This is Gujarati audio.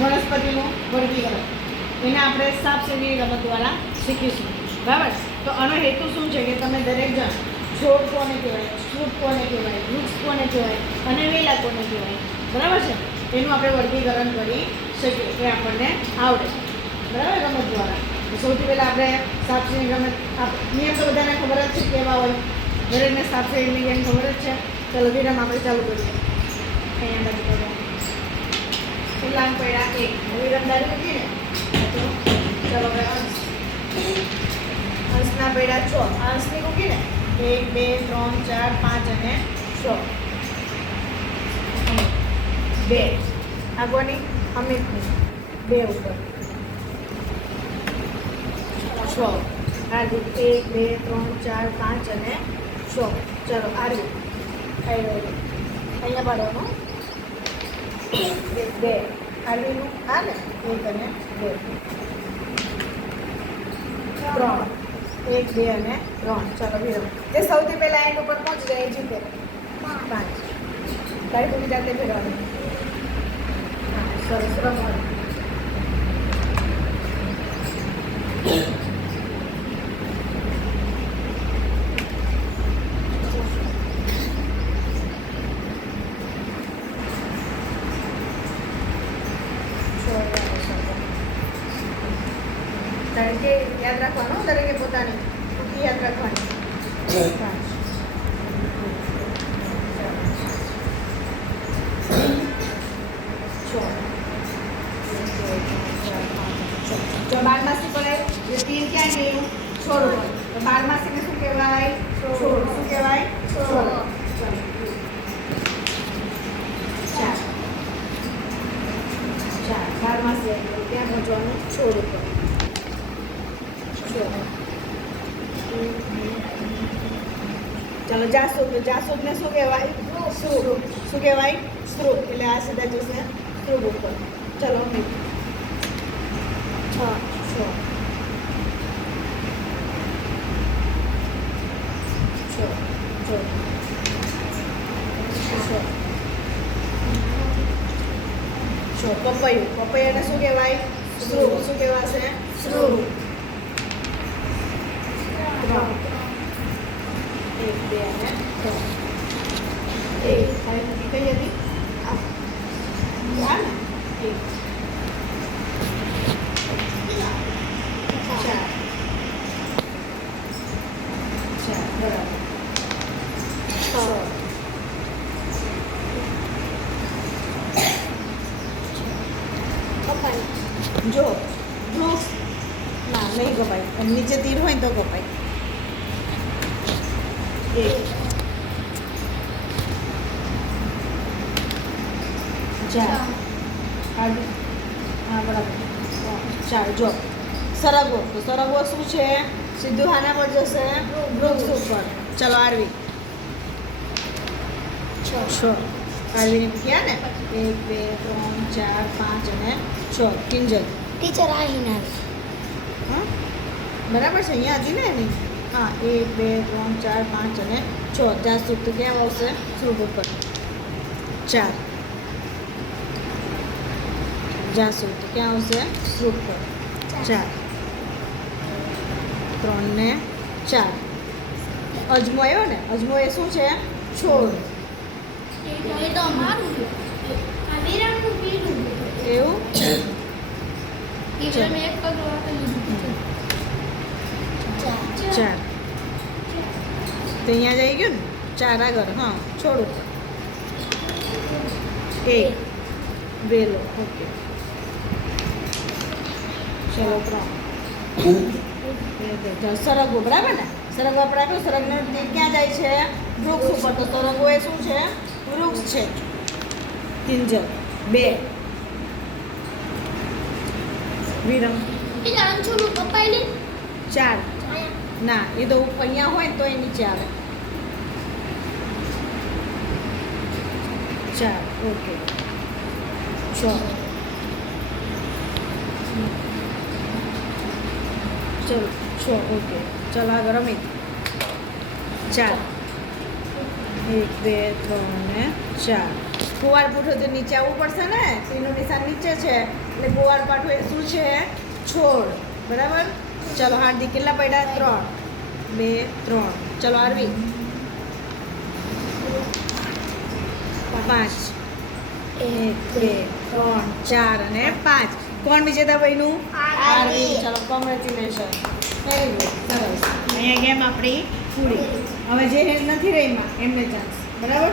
વનસ્પતિનું વર્ગીકરણ. એને આપણે સાપ સીડીની રમત દ્વારા શીખીશું. બરાબર? તો આનો હેતુ શું છે કે તમે દરેક જણ છોડ કોને કહેવાય ફ્રૂટ કોને કહેવાય, વૃક્ષ કોને કહેવાય અને વેલા કોને કહેવાય? બરાબર છે? એનું આપણે વર્ગીકરણ કરી શકીએ. એ આપણને આવડે બરાબર? રમત દ્વારા. સૌથી પહેલાં આપણે સાપ સીડી રમત નિયમ તો બધાને ખબર જ છે કેવા હોય. દરેકને સાપ સીડીની ગેમ ખબર જ છે. ચલો વિરામ આપણે ચાલુ કરીએ. અહીંયા બાજુ અંક પડ્યા કે વિરામ રમદારી હતી ને, તો અંશના પડ્યા છ. હંસની મૂકી ને, એક, બે, ત્રણ, ચાર, પાંચ અને છ. બે. આગળની અમિતની. બે ઉપર. છ. હાર્દિક એક, બે, ત્રણ, ચાર, પાંચ અને છ. ચલો આર્યું આવી રહ્યું અહીંયા એક, બે. આર્યુનું આ ને એક અને બે ત્રણ. એક, બે અને ત્રણ. ચાલો ભેરવ જે સૌથી પહેલાં એન્ડ ઉપર પહોંચી જાય, એ જીતે. પાંચ. તારી પૂરી જાતે ફેરવવાની હા, સરસ રમવાનું કારણ કે યાદ રાખવાનું દરેકે પોતાની કુકી યાદ રાખવાની. જો બારમાસી પડે જે તીર ક્યાં ગયું? છોડ. તો બારમાસીને શું કહેવાય? છોડ. શું કહેવાય? છોડ. ચાર બારમાસી ત્યાં પહોંચવાનું છોડ. ઉપર ચાલો જાસૂદ તો જાસૂદને શું કહેવાય? સ્ત્રુપ શું? કહેવાય? સ્ત્રુપ એટલે આ સીધા જશે. સ્ત્રુપ ઉપર. ચલો છ છ. પપૈયું. પપૈયાને શું કહેવાય? સ્ત્રુપ શું કહેવાશે? ત્રણ એક બે અને એક હવે મૂકી કઈ હતી આ ને એક ચાર ચાર બરાબર છ જો. વૃક્ષ ના, નહીં કપાય નીચે તીર હોય તો એક ચાર. હા બરાબર. ચાર જો. સરગવો. તો સરગવો શું છે? સીધું હાના પર જશે. વૃક્ષ ઉપર. ચલો આરવી. છ. છ આરવીને મૂક્યા ને? એક બે ત્રણ ચાર પાંચ અને છ. કિંજલ. ટીચર અહીં આવી. બરાબર છે? અહીંયા હતી ને એની? હા એક બે ત્રણ ચાર પાંચ અને છ. ત્યાં સુધી તો ક્યાં આવશે? શ્રુભ ઉપર. ચાર. જ્યાં સુધી ક્યાં આવશે? શ્રુભ પર ચાર. ત્રણ ને ચાર. અજમો આવ્યો ને? અજમો એ શું છે? છોડ. એવું? ચાર. તો અહીંયા જઈ ગયું ને? ચાર આગળ હા છોડું. એ વેલો ઓકે. ચલો ત્રણ બે, બરાબર ને? સરગ આપણે આપ્યો સરગનો ક્યાં જાય છે? વૃક્ષ ઉપર. તો સરગવો એ શું છે? વૃક્ષ છે. કિંજલ બે. વિરમ. ચાર. ના, એ તો ઉપર અહીંયા હોય તો એ નીચે આવે. ચાર ઓકે. છ ચલો છ ઓકે. ચલો, આગળ રમી. ચાર એક, બે, ત્રણ ને ચાર. કુવાર પૂઠું તો નીચે આવવું પડશે ને? એનું નિશાન નીચે છે. એટલે કુવાર પાઠું એ શું છે? છોડ. બરાબર? ચલો હાર્દિક કેટલા પડ્યા? ત્રણ. બે ત્રણ. ચલો આરવી પાંચ. એક બે ત્રણ ચાર અને પાંચ. કોણ વિજેતા ભાઈનું આરવી ચલો કોંગ્રેચ્યુલેશન વેરી ગુડ સરસ. અહીંયા ગેમ આપણી પૂરી. હવે જે નથી રહીમાં એમને ચાન્સ બરાબર?